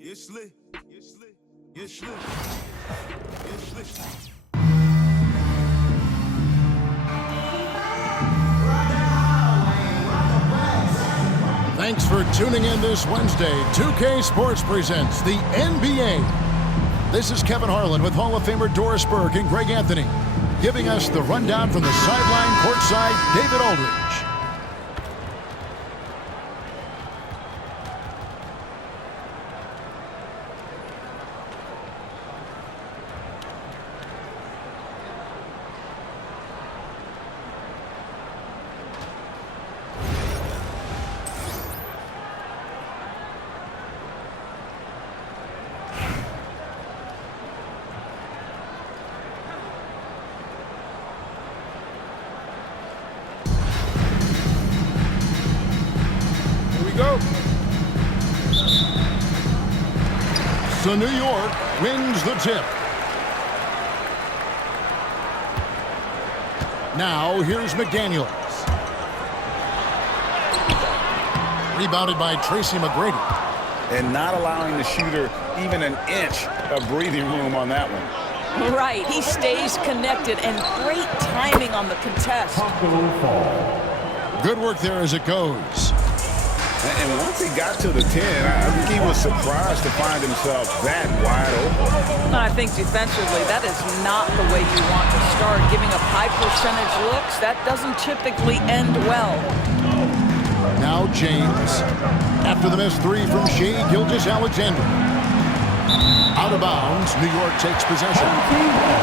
Yeşli. Yeşli. Yeşli. Yeşli. Thanks for tuning in this Wednesday. 2K Sports presents the NBA. This is Kevin Harlan with Hall of Famer Doris Burke and Greg Anthony, giving us the rundown from the sideline courtside, David Aldridge. So New York wins the tip. Now here's McDaniels. Rebounded by Tracy McGrady. And not allowing the shooter even an inch of breathing room on that one. Right, he stays connected and great timing on the contest. Good work there as it goes. And once he got to the 10, I think he was surprised to find himself that wide open. I think defensively, that is not the way you want to start. Giving up high percentage looks, that doesn't typically end well. Now James, after the missed three from Shea Gilgeous-Alexander. Out of bounds, New York takes possession.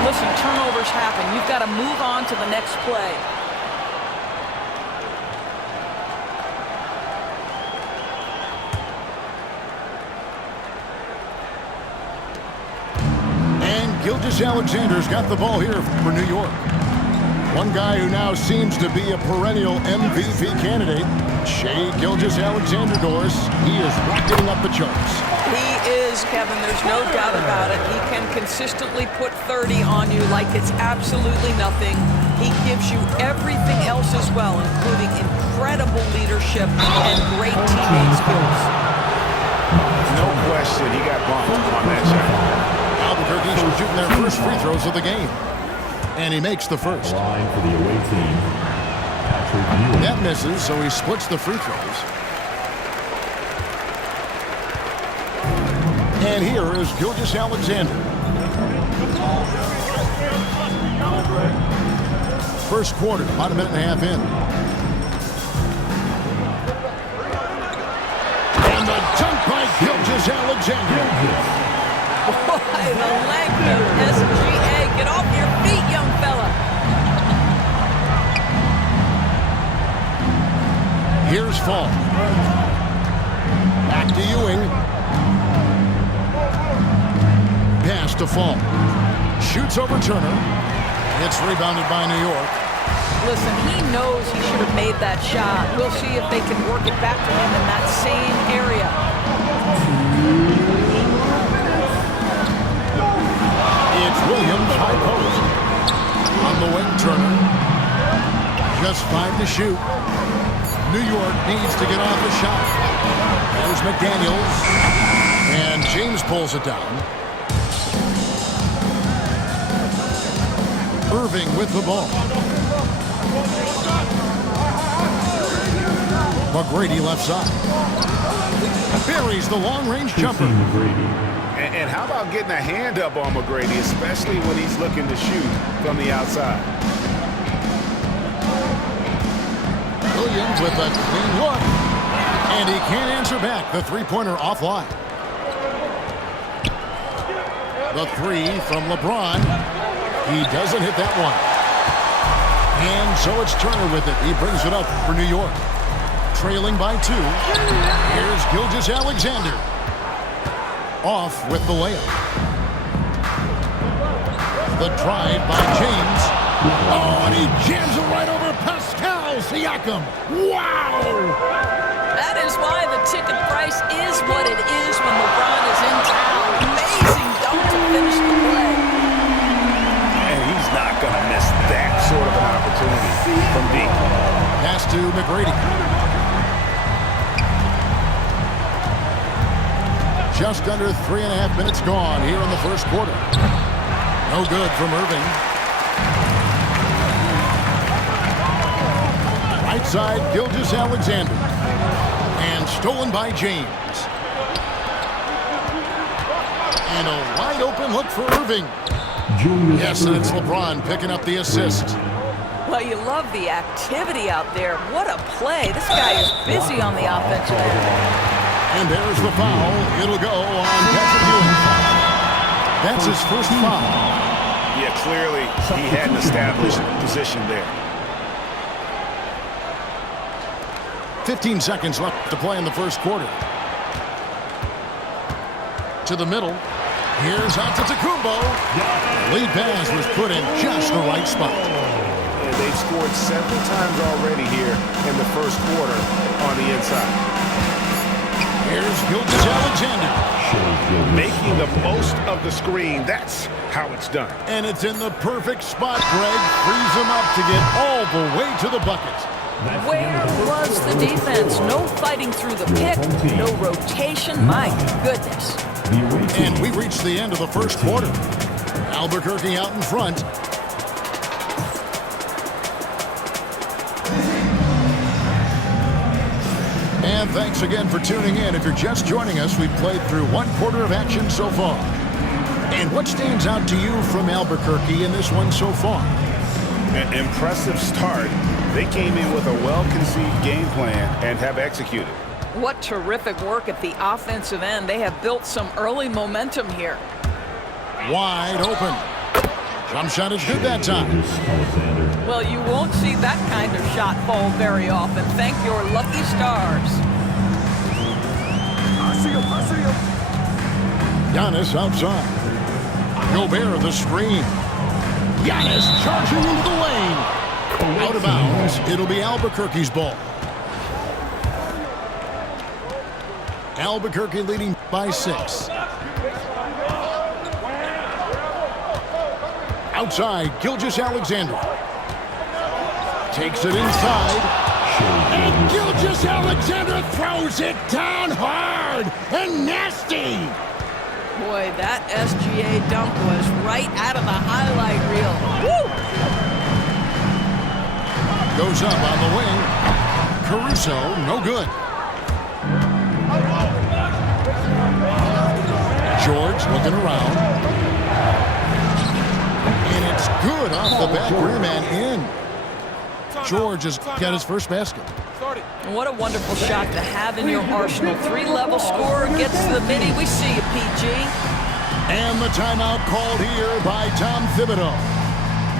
Listen, turnovers happen. You've got to move on to the next play. Gilgeous-Alexander's got the ball here for New York. One guy who now seems to be a perennial MVP candidate, Shea Gilgeous-Alexander, Doris. He is rocketing up the charts. He is, Kevin. There's no doubt about it. He can consistently put 30 on you like it's absolutely nothing. He gives you everything else as well, including incredible leadership and great teammate skills. No question, he got bumped on that shot. Albuquerque's shooting their first free throws of the game. And he makes the first. Line for the away team. That misses, so he splits the free throws. And here is Gilgeous-Alexander. First quarter, about a minute and a half in. And the dunk by Gilgeous-Alexander. Boy, the length of SGA. Get off your feet, young fella. Here's Fall. Back to Ewing. Pass to Fall. Shoots over Turner. It's rebounded by New York. Listen, he knows he should have made that shot. We'll see if they can work it back to him in that same area. It's Williams, high post. On the wing, Turner. Just 5 to shoot. New York needs to get off a shot. There's McDaniels. And James pulls it down. Irving with the ball. McGrady left side. Buries the long-range jumper. And how about getting a hand up on McGrady, especially when he's looking to shoot from the outside? Williams with a clean look. And he can't answer back. The three-pointer offline. The three from LeBron. He doesn't hit that one. And so it's Turner with it. He brings it up for New York. Trailing by 2. Here's Gilgeous-Alexander. Off with the layup. The drive by James. Oh, and he jams it right over Pascal Siakam. Wow! That is why the ticket price is what it is when LeBron is in town. Amazing dunk to finish the play. And he's not going to miss that sort of an opportunity from deep. Pass to McGrady. just under 3.5 minutes gone here in the first quarter. No good from Irving. Right side, Gilgeous-Alexander. And stolen by James. And a wide open look for Irving. Yes, and it's LeBron picking up the assist. Well, you love the activity out there. What a play. This guy is busy on the offensive end. And there's the foul. It'll go on Patrick Ewing. That's his first foul. Yeah, clearly he had an established position there. 15 seconds left to play in the first quarter. To the middle. Here's Antetokounmpo. Lead pass was put in just the right spot. And they've scored several times already here in the first quarter on the inside. Here's Gilgeous-Alexander. Making the most of the screen. That's how it's done. And it's in the perfect spot, Greg. Frees him up to get all the way to the bucket. Where was the defense? No fighting through the pick, no rotation. My goodness. And we reached the end of the first quarter. Albuquerque out in front. And thanks again for tuning in. If you're just joining us, we've played through one quarter of action so far. And what stands out to you from Albuquerque in this one so far? An impressive start. They came in with a well-conceived game plan and have executed. What terrific work at the offensive end. They have built some early momentum here. Wide open. Jump shot is good that time. Well, you won't see that kind of shot fall very often. Thank your lucky stars. I see him. Giannis outside. Gobert the screen. Giannis charging into the lane. Out of bounds. It'll be Albuquerque's ball. Albuquerque leading by 6. Outside, Gilgeous-Alexander. Takes it inside. And Gilgeous-Alexander throws it down hard and nasty. Boy, that SGA dunk was right out of the highlight reel. Woo! Goes up on the wing. Caruso, no good. George looking around. And it's good off the back rim and in. George has got his first basket. What a wonderful shot to have in your arsenal. 3-level scorer gets to the midi. We see you, PG. And the timeout called here by Tom Thibodeau.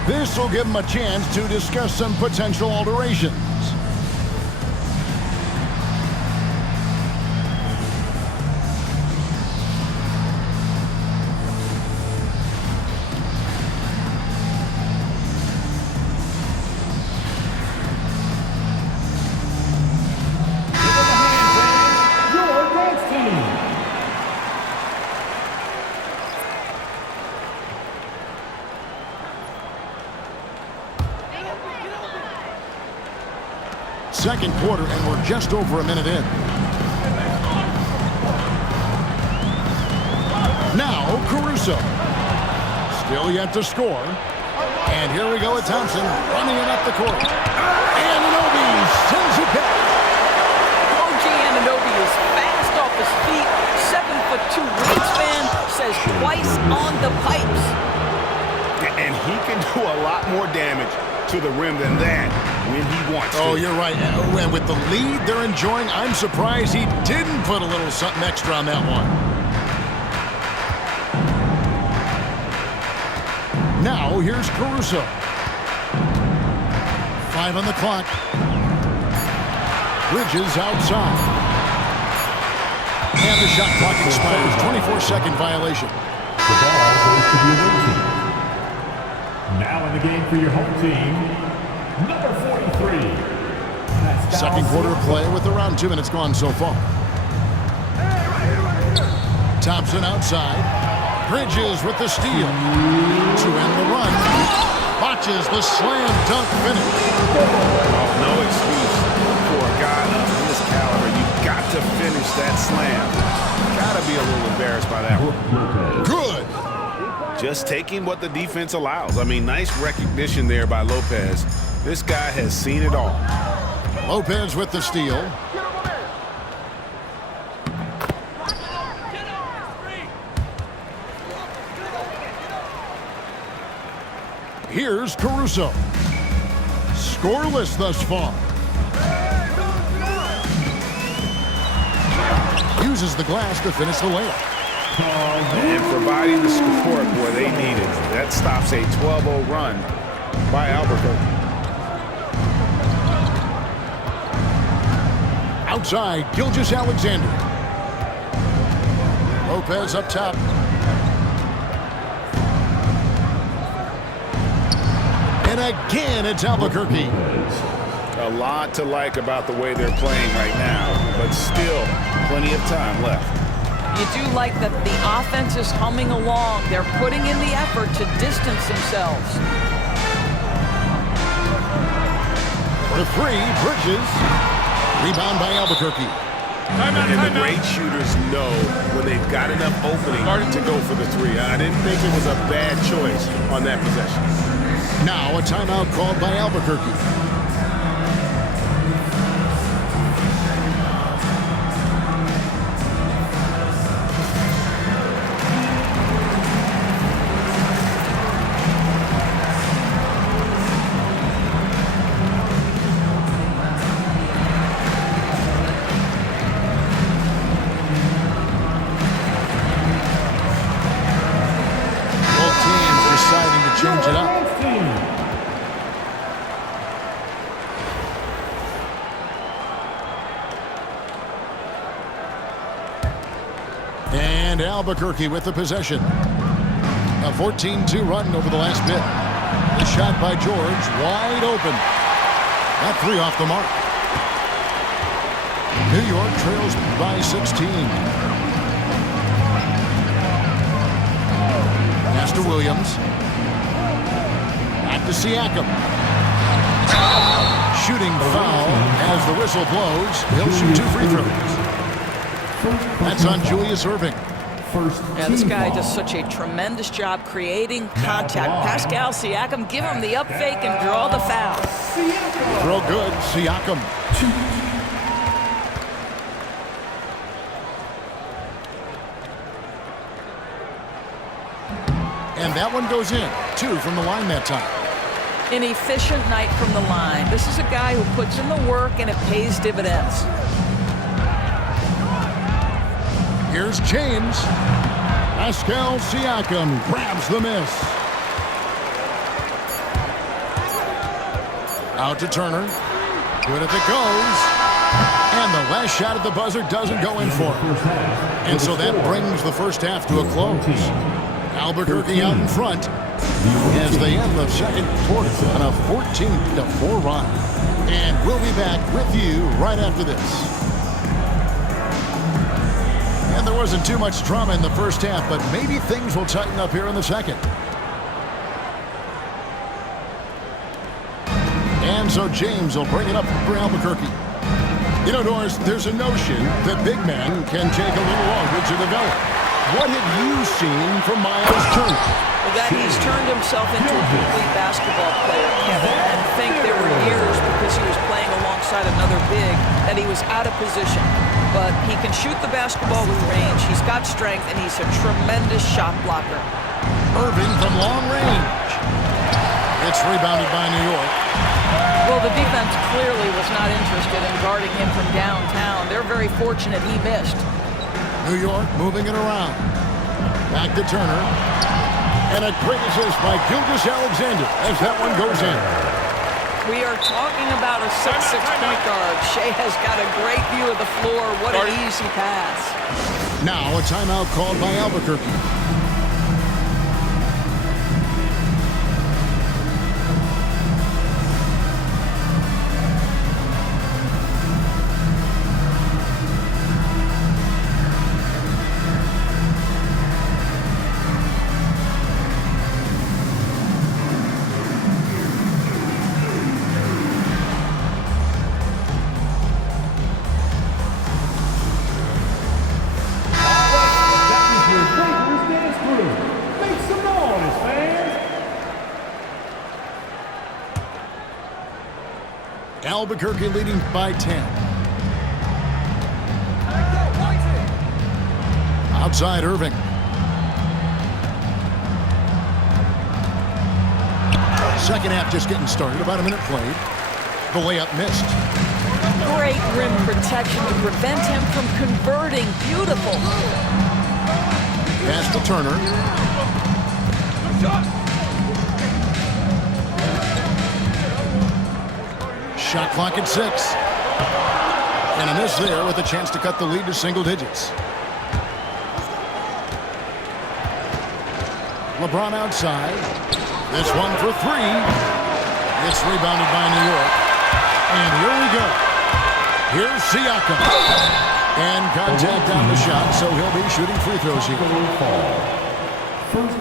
This will give him a chance to discuss some potential alterations. Second quarter, and we're just over a minute in. Now, Caruso. Still yet to score. And here we go with Thompson running it up the court. Anunoby sends it back. OG Anunoby is fast off his feet. 7'2" wingspan, says twice on the pipes. And he can do a lot more damage to the rim than that when he wants to. Oh, you're right. And with the lead they're enjoying, I'm surprised he didn't put a little something extra on that one. Now, here's Caruso. 5 on the clock. Bridges outside. And the shot clock expires. 24-second violation. The ball goes to the away team. Now in the game for your home team, number 43. Second quarter of play with around 2 minutes gone so far. Thompson outside. Bridges with the steal. To end the run. Botches the slam dunk finish. Oh, no excuse for a guy of his caliber. You got to finish that slam. Got to got to be a little embarrassed by that one. Good. Just taking what the defense allows. I mean, nice recognition there by Lopez. This guy has seen it all. Lopez with the steal. Here's Caruso. Scoreless thus far. Uses the glass to finish the layup. And providing the support where they need it. That stops a 12-0 run by Albuquerque. Outside, Gilgeous-Alexander. Lopez up top. And again, it's Albuquerque. A lot to like about the way they're playing right now, but still plenty of time left. You do like that the offense is humming along. They're putting in the effort to distance themselves. For three, Bridges. Rebound by Albuquerque. And the great shooters know when they've got enough opening to go for the three. I didn't think it was a bad choice on that possession. Now a timeout called by Albuquerque. Both teams deciding to change it up. And Albuquerque with the possession. A 14-2 run over the last bit. The shot by George, wide open. That three off the mark. New York trails by 16. Pass to Williams. Back to Siakam. Shooting foul as the whistle blows. He'll shoot 2 free throws. That's on Julius Erving. Yeah, this guy does such a tremendous job creating contact. Pascal Siakam, give him the up fake and draw the foul. Throw good, Siakam. And that one goes in. 2 from the line that time. An efficient night from the line. This is a guy who puts in the work and it pays dividends. Here's James. Pascal Siakam grabs the miss. Out to Turner. Good if it goes. And the last shot at the buzzer doesn't go in for him. And so that brings the first half to a close. Albuquerque out in front as they end the second quarter on a 14-4 run. And we'll be back with you right after this. And there wasn't too much drama in the first half, but maybe things will tighten up here in the second. And so James will bring it up for Albuquerque. You know, Doris, there's a notion that big men can take a little longer to develop. What have you seen from Miles Turner? Well, that he's turned himself into a complete basketball player, Kevin, and think there were years because he was playing alongside another big that he was out of position. But he can shoot the basketball with range. He's got strength, and he's a tremendous shot blocker. Irving from long range. It's rebounded by New York. Well, the defense clearly was not interested in guarding him from downtown. They're very fortunate he missed. New York moving it around. Back to Turner. And a great assist by Gilgeous-Alexander as that one goes in. We are talking about a 6'6" point guard. Shea has got a great view of the floor. What an easy pass. Now a timeout called by Albuquerque. Albuquerque leading by 10. Outside Irving. Second half just getting started. About a minute played. The layup missed. Great rim protection to prevent him from converting. Beautiful. Pass to Turner. Shot clock at 6. And a miss there with a chance to cut the lead to single digits. LeBron outside. This one for 3. It's rebounded by New York. And here we go. Here's Siakam. And contact on the shot, so he'll be shooting free throws here.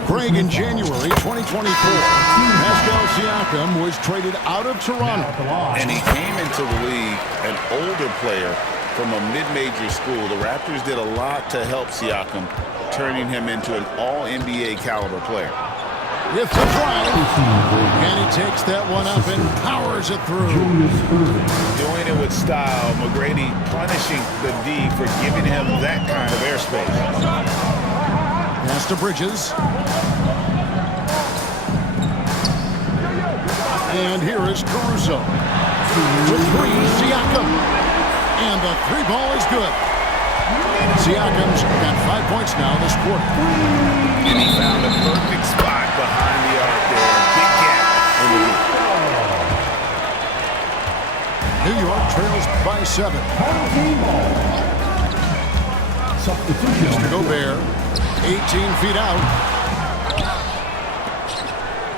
Craig, in January 2024, Pascal Siakam was traded out of Toronto. And he came into the league an older player from a mid-major school. The Raptors did a lot to help Siakam, turning him into an all-NBA caliber player. With the drive, and he takes that one up and powers it through. Doing it with style, McGrady punishing the D for giving him that kind of airspace. Pass to Bridges. And here is Caruso. To 3, Siakam. And the 3 ball is good. Siakam's got 5 points now this quarter. And he found a perfect spot behind the arc there. Big gap in the lead. New York trails by 7. Mr. Gobert, 18 feet out.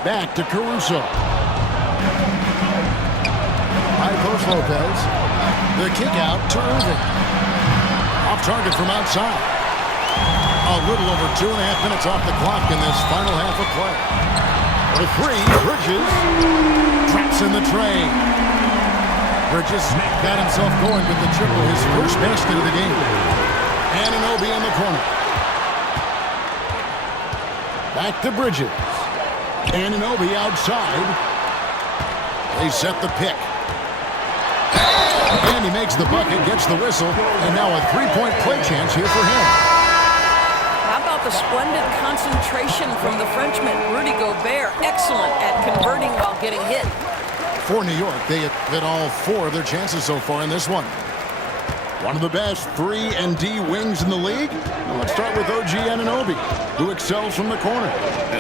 Back to Caruso. High post Lopez. The kick out to Irving. Off target from outside. A little over 2.5 minutes off the clock in this final half of play. For 3, Bridges traps in the tray. Bridges got himself going with the triple, his first basket of the game. Anunoby in the corner. Back to Bridges. Anunoby outside. They set the pick. And he makes the bucket, gets the whistle, and now a 3-point play chance here for him. How about the splendid concentration from the Frenchman, Rudy Gobert? Excellent at converting while getting hit. For New York, they have hit all 4 of their chances so far in this one. One of the best 3 and D wings in the league. Well, let's start with OG Anunoby, who excels from the corner.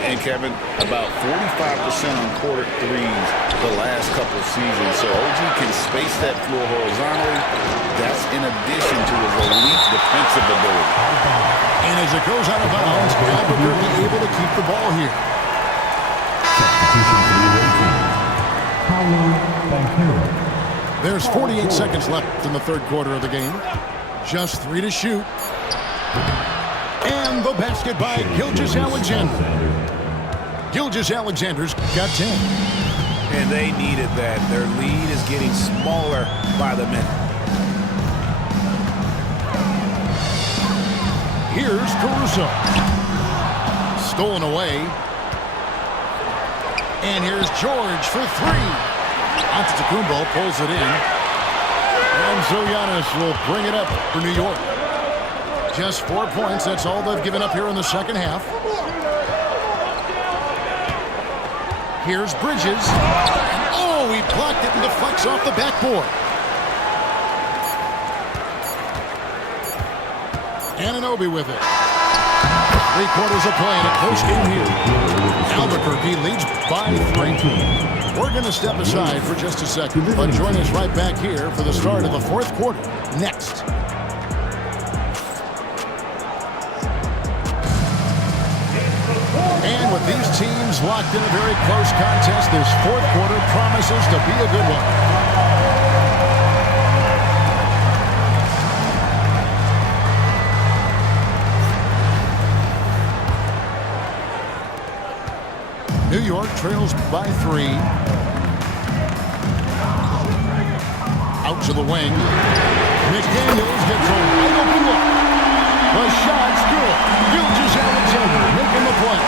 And Kevin, about 45% on quarter threes the last couple of seasons. So OG can space that floor horizontally. That's in addition to his elite defensive ability. And as it goes out of bounds, Albuquerque able to keep the ball here. There's 48 seconds left in the third quarter of the game. Just 3 to shoot. And the basket by Gilgeous-Alexander. Gilgeous-Alexander's got 10. And they needed that. Their lead is getting smaller by the minute. Here's Caruso. Stolen away. And here's George for 3. Antetokounmpo pulls it in. And so Giannis will bring it up for New York. Just 4 points. That's all they've given up here in the second half. Here's Bridges. Oh, he blocked it and deflects off the backboard. Anunoby with it. 3 quarters of play in a close game here. Albuquerque leads by 3. We're going to step aside for just a second, but join us right back here for the start of the fourth quarter next. And with these teams locked in a very close contest, this fourth quarter promises to be a good one. New York trails by 3. Out to the wing. McDaniels gets a wide open look. The shot's good. Gilgeous-Alexander making the play.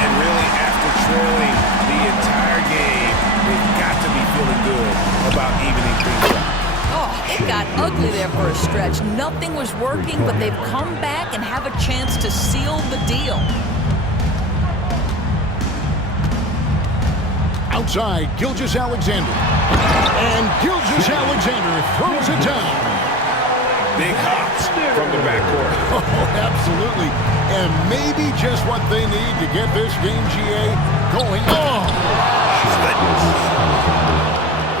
And really, after trailing the entire game, they've got to be feeling good there for a stretch. Nothing was working, but they've come back and have a chance to seal the deal. Outside, Gilgeous-Alexander. And Gilgeous-Alexander throws it down. Big hops from the backcourt. Oh, absolutely. And maybe just what they need to get this game, GA, going. Oh!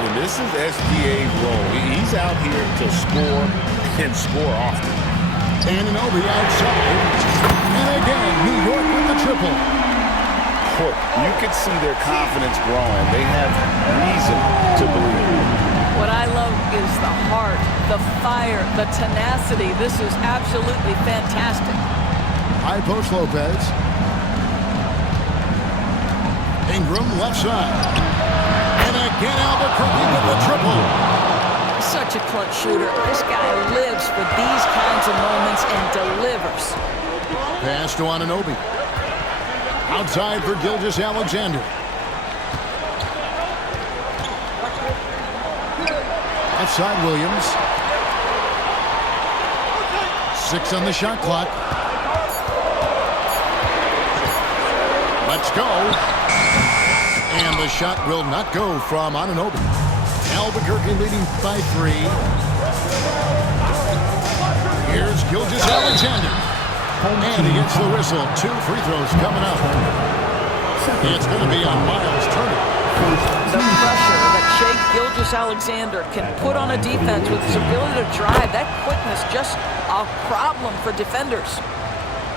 And this is SGA's role. He's out here to score and score often. Anunoby outside. And again, New York with the triple. You can see their confidence growing. They have reason to believe. What I love is the heart, the fire, the tenacity. This is absolutely fantastic. High post Lopez. Ingram left side. And again Albuquerque with the triple. Such a clutch shooter. This guy lives for these kinds of moments and delivers. Pass to Anunoby. Outside for Gilgeous-Alexander. Outside Williams. 6 on the shot clock. Let's go. And the shot will not go from Anunoby. Albuquerque leading by 3. Here's Gilgeous-Alexander. And he gets the whistle. 2 free throws coming up. It's going to be on Miles Turner. The pressure that Shai Gilgeous-Alexander can put on a defense with his ability to drive, that quickness, just a problem for defenders.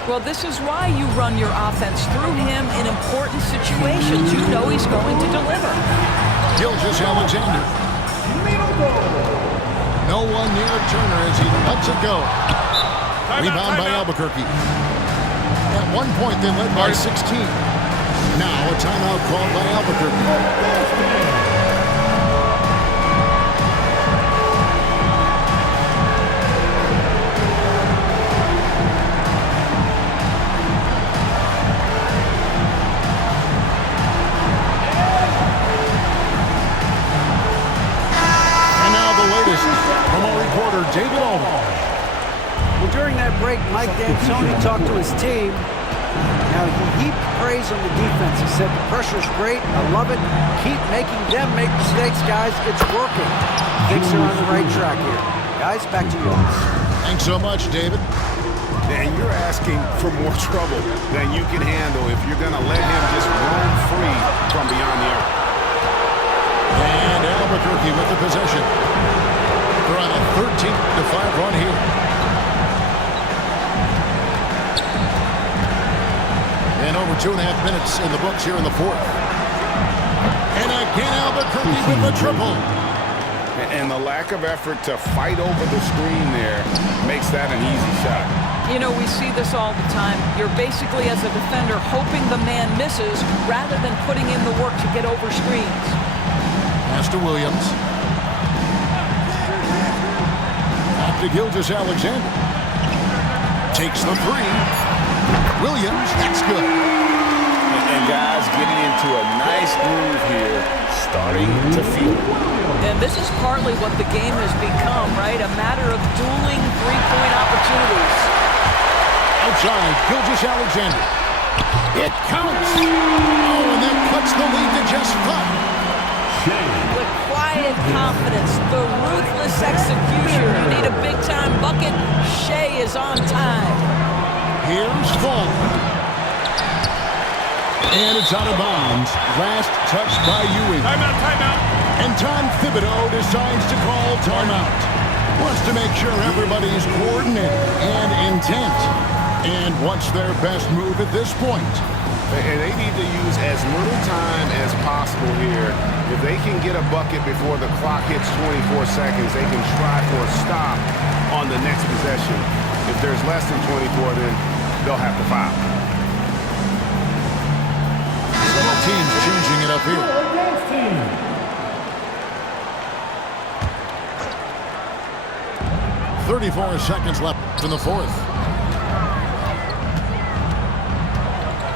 Well, this is why you run your offense through him in important situations. You know he's going to deliver. Gilgeous-Alexander. No one near Turner as he lets it go. Rebound by Albuquerque. At one point, they led by 16. Now a timeout called by Albuquerque. And now the latest from our reporter, David Allman. Well, during that break, Mike D'Antoni talked to his team. Now, he heaped praise on the defense. He said, the pressure's great. I love it. Keep making them make mistakes, guys. It's working. Thinks they're on the right track here. Guys, back to you. Thanks so much, David. And you're asking for more trouble than you can handle if you're going to let him just roam free from beyond the arc. And Albuquerque with the possession. They're on a 13-5 run here. And over 2.5 minutes in the books here in the fourth. And again, Albuquerque with the triple. And the lack of effort to fight over the screen there makes that an easy shot. You know, we see this all the time. You're basically, as a defender, hoping the man misses rather than putting in the work to get over screens. Pass to Williams. Back to Gilgeous-Alexander. Takes the 3. Williams, that's good. And guys getting into a nice groove here, starting to feel it. And this is partly what the game has become, right? A matter of dueling three-point opportunities. Outside, Gilgeous-Alexander. It counts. Oh, and that cuts the lead to just 5. The quiet confidence, the ruthless execution. You need a big-time bucket. Shai is on time. Here's Fulton. And it's out of bounds. Last touch by Ewing. Timeout. And Tom Thibodeau decides to call timeout. Wants to make sure everybody's coordinated and intent. And what's their best move at this point? And they need to use as little time as possible here. If they can get a bucket before the clock hits 24 seconds, they can try for a stop on the next possession. If there's less than 24, then they'll have to foul. Both teams changing it up here. 34 seconds left in the fourth.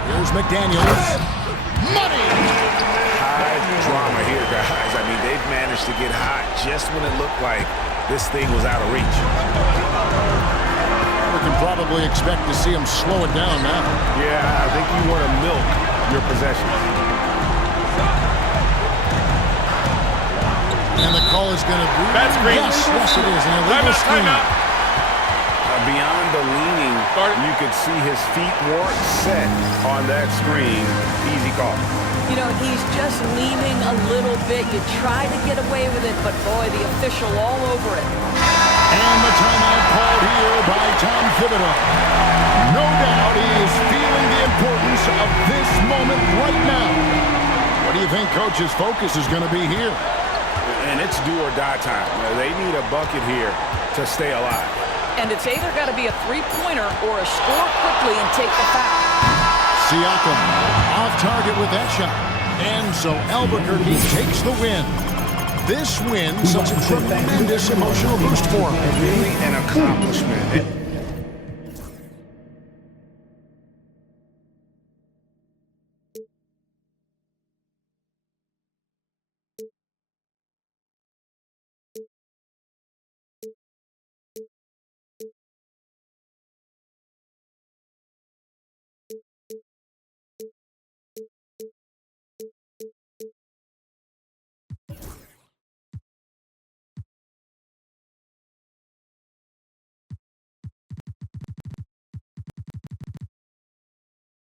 Here's McDaniels. Money! High drama here, guys. I mean, they've managed to get hot just when it looked like this thing was out of reach. We can probably expect to see him slow it down now. Yeah, I think you want to milk your possessions. And the call is going to be... Bad screen. Yes, it is. An illegal screen. Beyond the leaning, you could see his feet weren't set on that screen. Easy call. You know, he's just leaning a little bit. You try to get away with it, but boy, the official all over it. And the timeout called here by Tom Thibodeau. No doubt he is feeling the importance of this moment right now. What do you think Coach's focus is going to be here? And it's do or die time. They need a bucket here to stay alive. And it's either got to be a three-pointer or a score quickly and take the foul. Siakam off target with that shot. And so Albuquerque takes the win. This win, such a tremendous emotional boost for him. Really an accomplishment.